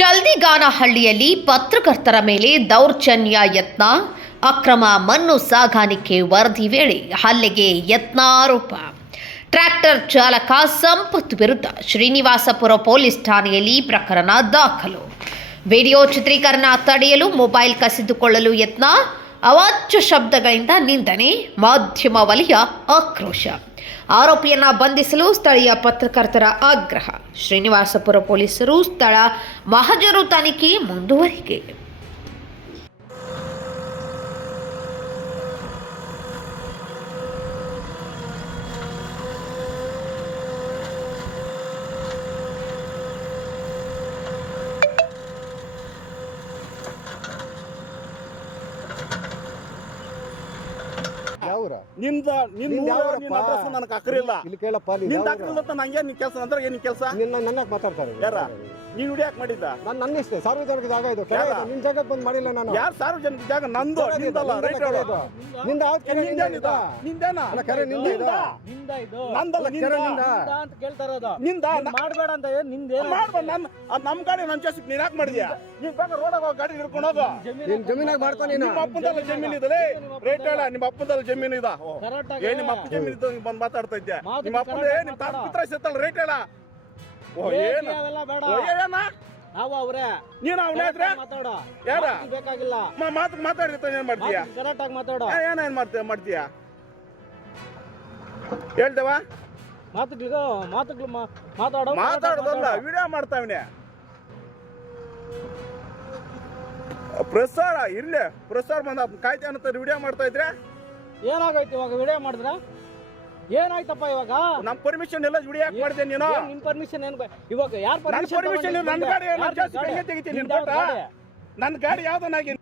ಚಲ್ದಿಗಾನಹಳ್ಳಿಯಲ್ಲಿ ಪತ್ರಕರ್ತರ ಮೇಲೆ ದೌರ್ಜನ್ಯ ಯತ್ನ, ಅಕ್ರಮ ಮಣ್ಣು ಸಾಗಾಣಿಕೆ ವರದಿ ವೇಳೆ ಹಲ್ಲೆಗೆ ಯತ್ನ ಆರೋಪ. ಟ್ರ್ಯಾಕ್ಟರ್ ಚಾಲಕ ಸಂಪತ್ ವಿರುದ್ಧ ಶ್ರೀನಿವಾಸಪುರ ಪೊಲೀಸ್ ಠಾಣೆಯಲ್ಲಿ ಪ್ರಕರಣ ದಾಖಲು. ವಿಡಿಯೋ ಚಿತ್ರೀಕರಣ ತಡೆಯಲು ಮೊಬೈಲ್ ಕಸಿದುಕೊಳ್ಳಲು ಯತ್ನ ಅವಾಚ್ಯ ಶಬ್ದಗಳಿಂದ ನಿಂದನೆ, ಮಾಧ್ಯಮ ವಲಯ ಆಕ್ರೋಶ. ಆರೋಪಿಯನ್ನ ಬಂಧಿಸಲು ಸ್ಥಳೀಯ ಪತ್ರಕರ್ತರ ಆಗ್ರಹ. ಶ್ರೀನಿವಾಸಪುರ ಪೊಲೀಸರು ಸ್ಥಳ ಮಹಜರು ತನಿಖೆ ಮುಂದುವರಿಕೆ. ಯಾವ್ರ ನಿಮ್ದ ನಿಮ್ ನಿಂದ್ ಊರ ಯಾವ್ರಪ್ಪ? ನಿನ್ನ ಅಡ್ರೆಸ್ ನನಗೆ ಅಕ್ರಿಲ್ಲ ಇಲ್ಲಿ. ಕೇಳಪ್ಪ ಅಲ್ಲಿ ನಿಂದ ಯಾವ್ರ? ಅಕ್ರಿಲ್ಲ ಅಂತ ನಂಗೆ ನಿನ್ ಕೆಲಸ ಅಂದ್ರೆ ಏನ್ ಕೆಲಸ? ನಿನ್ನ ನನ್ನ ಮಾತಾಡ್ತಾರೆ ಯಾರ? ನೀನ್ ವಿಡಿಯೋ ಯಾಕೆ ಮಾಡಿದ್ದ? ನಾನು ನನ್ನ ಇಷ್ಟೇ ಸಾರ್ವಜನಿಕ ಜಾಗ ಇದು. ಕೆರೆ ಯಾರ? ಇದು. ನಿನ್ ಜಾಗಕ್ಕೆ ಬಂದ್ ಮಾಡಿಲ್ಲ ನಾನು. ಯಾರ್ ಸಾರ್ವಜನಿಕ ಜಾಗ? ನಂದು. ಕೆರೆ ಇದು, ನಿಂದಲ್ಲ ರೈಟ್ ಕೆರೆ ಹೇಳು ಇದು. ನಿಂದ ಯಾವ್ದು ಕೆರೆ ನಿಂದ ನಿಂದೇನಿದ ಇದು? ನಿಂದೇನ? ಅಲ್ಲ, ಕೆರೆ ನಿಂದ ಇದು. ನಿಂದ? ನಿಂದ ಇದು. ನಂದಲ್ಲ ಕೆರೆ ನಿಂದ? ನಿಂದ. ನಿಂದ ಅಂತ ಕೇಳ್ತಾ ಇರೋದು. ನಿಂದ? ನೀನ್ ಮಾಡ್ಬೇಡ ಅಂತ ಏನ್ನಿಂದ ಮಾಡ್ಬ ನನ್ ಅದ್ ನಮ್ ಗಾಡಿ ನನ್ ಚೇಸಿಕ್ ನೀನ್ ಯಾಕೆ ಮಾಡಿದ್ಯಾ? ನೀನ್ ಬೇಕಾದ್ರೆ ರೋಡಾಗ ಹೋಗಿ ಗಾಡಿ ಹಿಡ್ಕೊಂಡು ಹೋಗು. ನಿನ್ ಜಮೀನಾಗ ಮಾಡ್ಕೊ ನೀನು. ನಿಮ್ಮ ಅಪ್ಪಂದಲ್ಲ ಜಮೀನ್ ಇದಲೇ ರೇಟ್ ಹೇಳ ನಿಮ್ಮ ಅಪ್ಪಂದಲ್ಲ ಜಮೀನ್ ಇದ? ನಿಮ್ಮ ಅಪ್ಪ ಜಮೀನ್ ಇದ್ದು ನೀನ್ ಬಂದ್ ಮಾತಾಡ್ತಾ ಇದ್ಯಾ? ಮಾತು ನಿಮ್ಮ ಅಪ್ಪನ correct ನಿಮ್ ಮಾತಾಡ. ತಾತ ಪುತ್ರ ಸಿತ್ತಲ್ಲ ರೇಟ್ ಹೇಳ ಓ ಏನು? ಅವೆಲ್ಲ ಬೇಡ. ಓ, ಏನ? ನಾವು ಅವ್ರೆ. ನೀನು ಅವನ ಹತ್ರ ಮಾತಾಡೋ. ಯಾರ? ಮಾತು ಬೇಕಾಗಿಲ್ಲ. ಮಾತು ಮಾತಾಡಿರ್ತಾನೆ ಏನ್ ಮಾಡ್ತೀಯಾ? ಕರೆಕ್ಟ್ ಆಗಿ ಮಾತಾಡೋ. ಏ, ಏನ ಏನ್ ಮಾಡ್ತೀಯ ಮಾಡ್ತೀಯಾ? ಹೇಳ್ತೇವ ಮಾತುಗಳು ಮಾತುಗಳು ಮಾ- ಮಾತಾಡೋ ಮಾತಾಡೋದಲ್ಲ ವಿಡಿಯೋ ಮಾಡ್ತಾವನೆ ಪ್ರಸಾರ ಇರ್ಲಿ ಪ್ರಸಾರ ಬಂದ ಕಾಯ್ದೆ ಅಂತ ವಿಡಿಯೋ ಮಾಡ್ತಾ ಇದ್ರೆ? ಏನಾಗೈತಿ ಇವಾಗ? ವಿಡಿಯೋ ಮಾಡಿದ್ರ? ಏನಾಯ್ತಪ್ಪ ಇವಾಗ? ನಮ್ ಪರ್ಮಿಷನ್ ಎಲ್ಲ ಜುಡಿ ಯಾಕೆ ಮಾಡಿದೆ ನೀನು? ಏನ್ ನಿನ್ ಪರ್ಮಿಷನ್ ಏನ್ ಬ- ಇವಾಗ ಯಾರ್ ನನ್ ಪರ್ಮಿಷನ್ ನನ್ನ ಇಲ್ಲ, ಗಾಡಿ ಯಾವ್ದು ತೆಗಿತೀನಿ? ನನ್ನ ಗಾಡಿ ಯಾವ್ದನ್ನಾಗಿ